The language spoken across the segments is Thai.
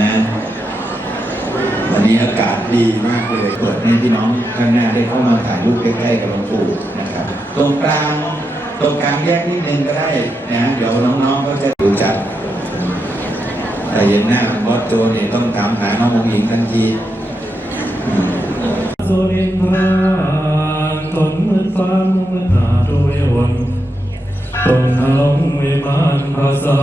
นะวันนี้อากาศดีมากเลย เปิดให้พี่น้องข้างหน้าได้เข้ามาถ่ายรูปใกล้ๆกับหลวงปู่นะครับ ตรงกลางตรงกลางแยกนิดนึงก็ได้นะเดี๋ยวน้องๆก็จะดูจัดแต่เย็นหน้าบอสโจเนี่ยต้องถามหาน้องมงหญิงทันทีอืมสุรินทรานตนมืดฟ้ามุงมืดหนาโดยวนตนทะลงวิมานภาษา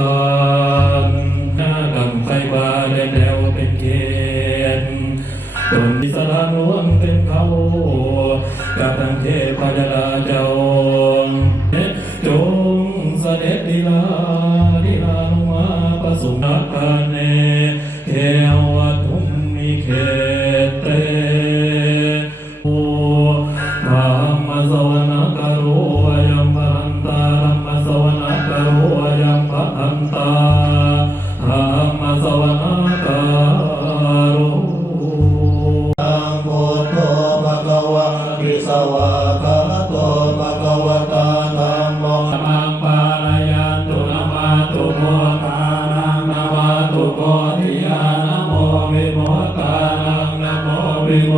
ตาธรรมสวนาคารุตังพุทโธภะคะวะติสวะคะโตภะคะวะตาธัมโมมังปาลายันตุนามาตุโมตานังนามาตุโกติยานะโมวิโมตานังนะโมวิโม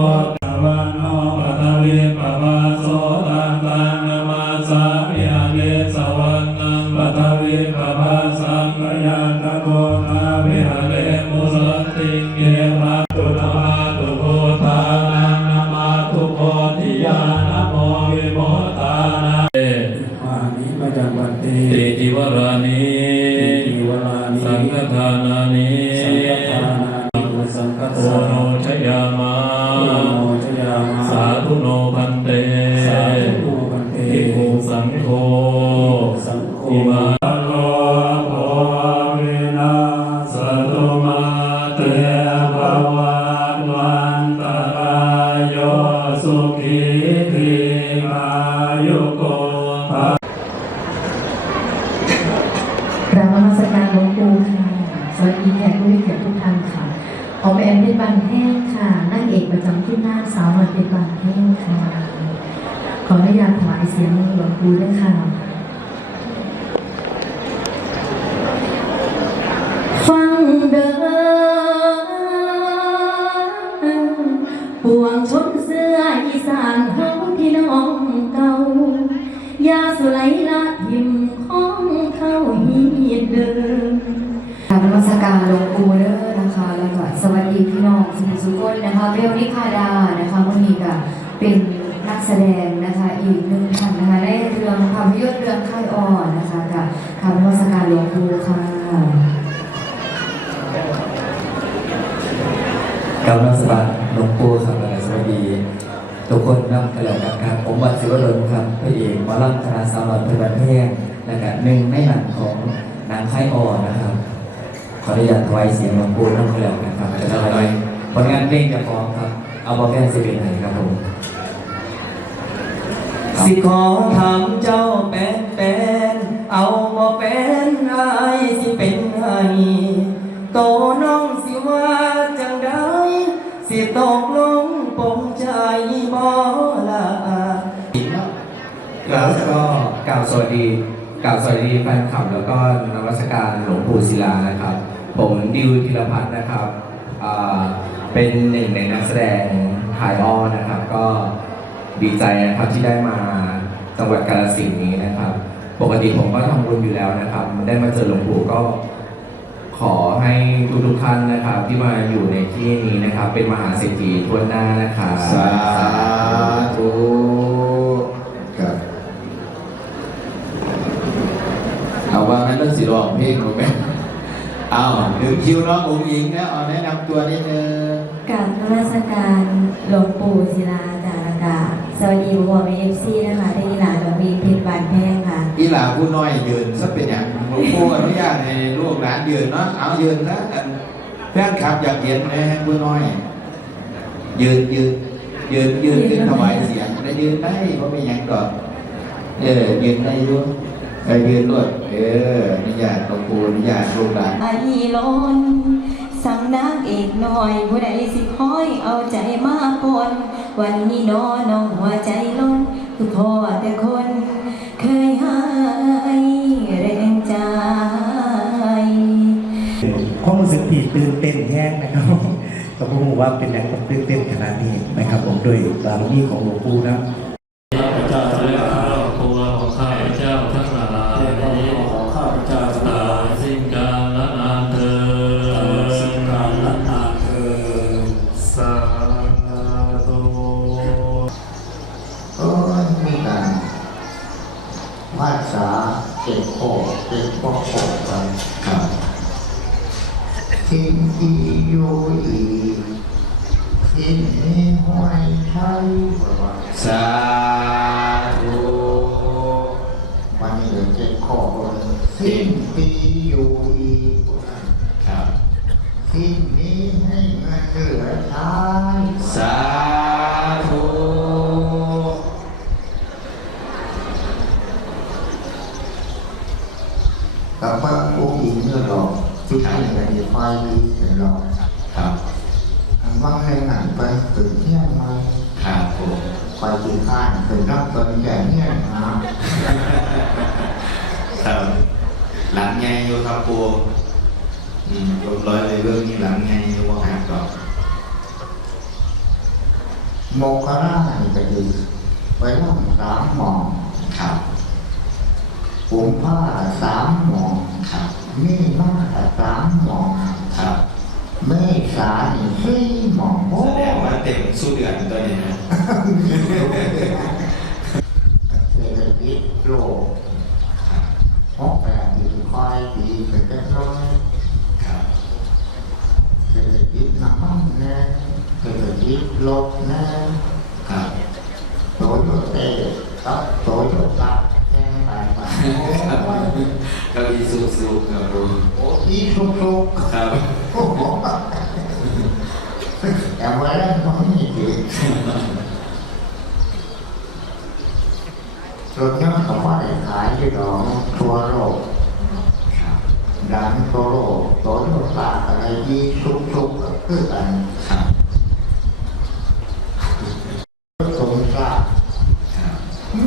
ขออนุญาตถวายเสียงหลวงปู่ด้วยค่ะ วงชนเสื้ออีสานเฮาพี่น้องเก่ายาสุไลละทิมของเข้าฮีเดิมกรารนมัสการหลวงปู่เด้อนะคะ แล้วก็สวัสดีพี่น้องสุขสุคนนะคะเบลนิพาดานะคะวันนี้ก็เป็นนักแสดงนะคะอีกหนึ่งท่านนะคะในเรื่องภาพยนตร์เรื่องค่ายอ่อนนะคะกับกรารนมัสการหลวงปู่ค่ะ คนนำกันแล้วกันครับผมวัดศิวดลครับพระเอกหมาลังคณะสาวน้อยเพลินบันเทิงและก็หนึ่งในหนังของนังค่อ่อนนะครับ ขออนุญาตถวายเสียงหลวงปู่นำกันแล้วกันครับจะทำอะไรผลงานเพลงจะฟ้องครับ เอาบอแฟนสิเป็นไหนครับผมสิขอถามเจ้าเป็นเป็นเอาบ่เป็นไอายสิเป็นไห้โตน้องสิว่าจังได้สิตกลง ปงใจบ่ละแล้วก็กล่าวสวัสดีกล่าวสวัสดีแฟนคลับแล้วก็นวัตการหลวงปู่ศิลานะครับ ผมดิวธีรพัฒน์นะครับเป็นหนึ่งในนักแสดงถ่ายอ้อนะครับ ก็ดีใจนะครับที่ได้มาจังหวัดกาฬสินธุ์นี้นะครับ ปกติผมก็ทำบุญอยู่แล้วนะครับ ได้มาเจอหลวงปู่ก็ ขอให้ทุกทุกๆท่านนะครับ ที่มาอยู่ในที่นี้นะครับ เป็นมหาเศรษฐีทั่วหน้านะครับสาธุครับเอาว่างั้นเรื่องสิร้องเพลงหนูไหมเอาถึงคิวน้องอุ๋งอิงนะเอาแนะนำตัวนิดนึงกับนมัสการหลวงปู่ศิลาจารากาสวัสดีบัวเอฟซีนะคะที่หลานหลวงพีเพชรบานแพงค่ะอีหลาผู้น้อยยืนซะเป็นอย่างห ลวงปู่อนุญาตให้ลูกหลานยืนเนาะเอายืนนะแฟนคลับอยากเห็นนะผู้น้อย ยืนยืนยืนยืนขึ้นถวายเสียงได้ยืนได้เพราะไม่ยังก่อนเออยืนได้อยุ่เออยืนด้วยเอออนุญาตหลวงปู่อนุญาตลูกหลานไอ้ล้นสำนักเอกหน่อยผู้ใดสิคอยเอาใจมาปนวันนี้นอน้องหัวใจล้นคือพ่อแต่คน ตื่นเต้นแห้งนะครับก็ผมบอกว่าเป็นอย่างตื่นเต้นขนาดนี้นะครับผมโดวยบารมีของหลวงปู่นะ ทิ้งที่อยู่อีกทิ้งให้ห้อยไทยแบบว่าสาธุวันนี้เหลือเจ็ดข้อคนสิ้นปีอยู่อีกครับสิ้นนี้ให้เงินเหลือใช้ สาธุ กับว่าผู้หญิงเนี่ยหรอกที่ให้เงินไฟดีเนี่ยหรอกครับว่างให้หนังไปตื่นเที่ยงมาครับผมไปกินข้าวตื่นรับตอนแก่เนี่ยนะครับหลังไงอยู่ครับปูอืมยกร้อยเลยเรื่องนี้หลังไงอยู่ว่าหักก่อนโมคารานี่ก็ดีไปนั่งสามหมองครับผมผ้าสามหมองครับมีมาสามหมอง ครับ เมษานี่สี่หมองโอ้ แสดงว่าเต็ม สู้เดือนตัวนี้นะเศรษฐกิจโลกครับหกแปดดีคอยดีเป็นกันร้อยครับเศรษฐกิจน้ำมันแน่เศรษฐกิจลดแน่ครับโตโยเต้ครับโตโยต้าแข่งไปไปโอ้ยก็มีสู้สู้ครับปูโอ้ยทุกทุกครับ โอ้โหแต่ว่าเรื่องมันมีดี รถยนต์เขาว่าได้ขายที่ดอกทั่วโลกครับร้านโตโลโตโยต้าอะไรที่ทุกทุกๆก็คือกันครับสงสารครับ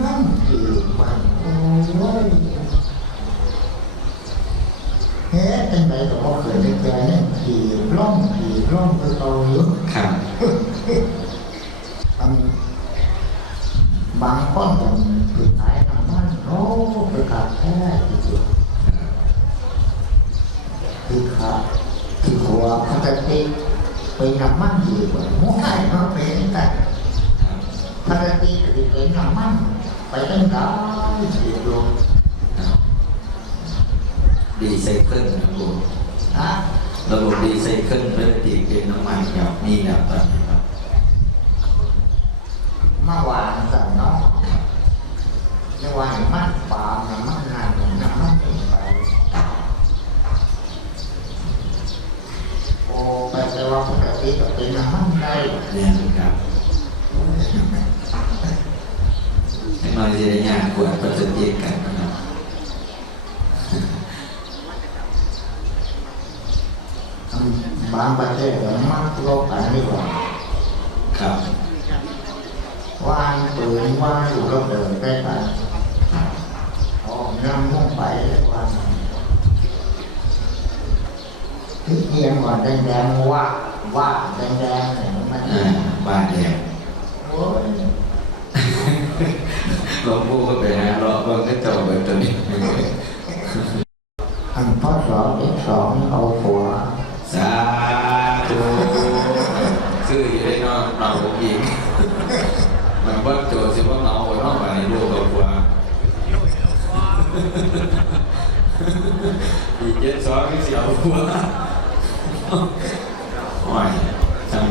นั่นคือมันโอ้ยเฮ้เป็นไรก็บอกเคยได้เจอเนี่ยขี่ร่องขี่ร่องคือเอาอยู่ครับ อันบางคนก็คือขายน้ำมันโอ้ไปขาดแค่ที่สุดคือขาด คือหัวพลาสติกเป็นน้ำมันดีกว่าหม้อไก่ก็เป็นแต่ครับพลาสติกที่เป็นน้ำมันไปตั้งแต่สิบโลครับดีไซเคิลครับปูนะระบบดีไซเคิลพลาสติกเป็นน้ำมันครับมีแบบตอนนี้ครับ เมื่อวานสั่งน้องเรียกว่าน้ำมันปาล์มน้ำมันงานน้ำมันนี่ไปโอ้ไปแต่ว่าปกติก็เป็นน้ำมันได้ เรียนครับให้มาเรียนยากกว่าพลาสติกกันนะครับบางประเทศก็มักโลกอันนี้กว่าครับวางปืนวางอยู่ก็เดินไปไปอ๋อน้ำมุ่งไปวางที่เทียนก่อนแดงๆว่า ว่าแดงๆเนี่ยมันอ่าบ้านแดงโอ้ยหลวงปู่ก็ไปหารอเบิ่งก็เจ้าเบิ่งตัวนี้อันพ่อสอน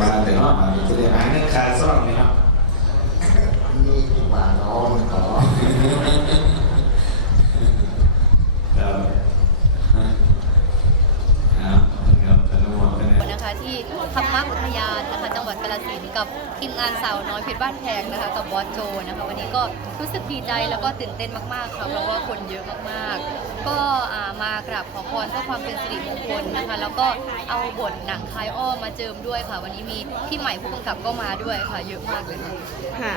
มาแต่นอกมาจะได้หาเงินค่าซ่อมนี่เนาะมีที่บ้านเราขอครับครับครับอนุโมทนานะคะที่ธรรมอุทยานนะคะจังหวัดกาฬสินธุ์กับทีมงานสาวน้อยเพชรบ้านแพงนะคะกับบอสโจนะคะวันนี้ก็รู้สึกดีใจแล้วก็ตื่นเต้นมากๆค่ะเพราะว่าคนเยอะมากๆ ก็อ่ามากราบขอพรเพื่อความเป็นสิริมงคลนะคะ แล้วก็เอาบทหนังคลายอ้อมาเจิมด้วยค่ะ วันนี้มีพี่ใหม่ผู้กำกับก็มาด้วยค่ะ เยอะมากเลยค่ะ ค่ะ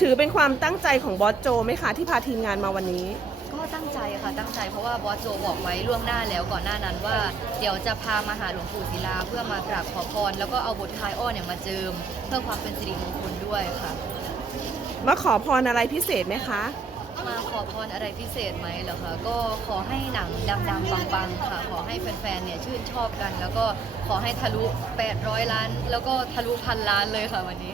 ถือเป็นความตั้งใจของบอสโจไหมคะที่พาทีมงานมาวันนี้ ก็ตั้งใจค่ะตั้งใจเพราะว่าบอสโจบอกไว้ล่วงหน้าแล้วก่อนหน้านั้นว่า เดี๋ยวจะพามาหาหลวงปู่ศิลาเพื่อมากราบขอพรแล้วก็เอาบทคายอ้อนเนี่ยมาเจิม เพื่อความเป็นสิริมงคลด้วยค่ะ มาขอพรอะไรพิเศษไหมคะ มาขอพรอะไรพิเศษไหมเหรอคะก็ขอให้หนังดังๆปังๆค่ะ ขอให้แฟนๆเนี่ยชื่นชอบกัน แล้วก็ขอให้ทะลุ 800 ล้าน แล้วก็ทะลุพันล้านเลยค่ะวันนี้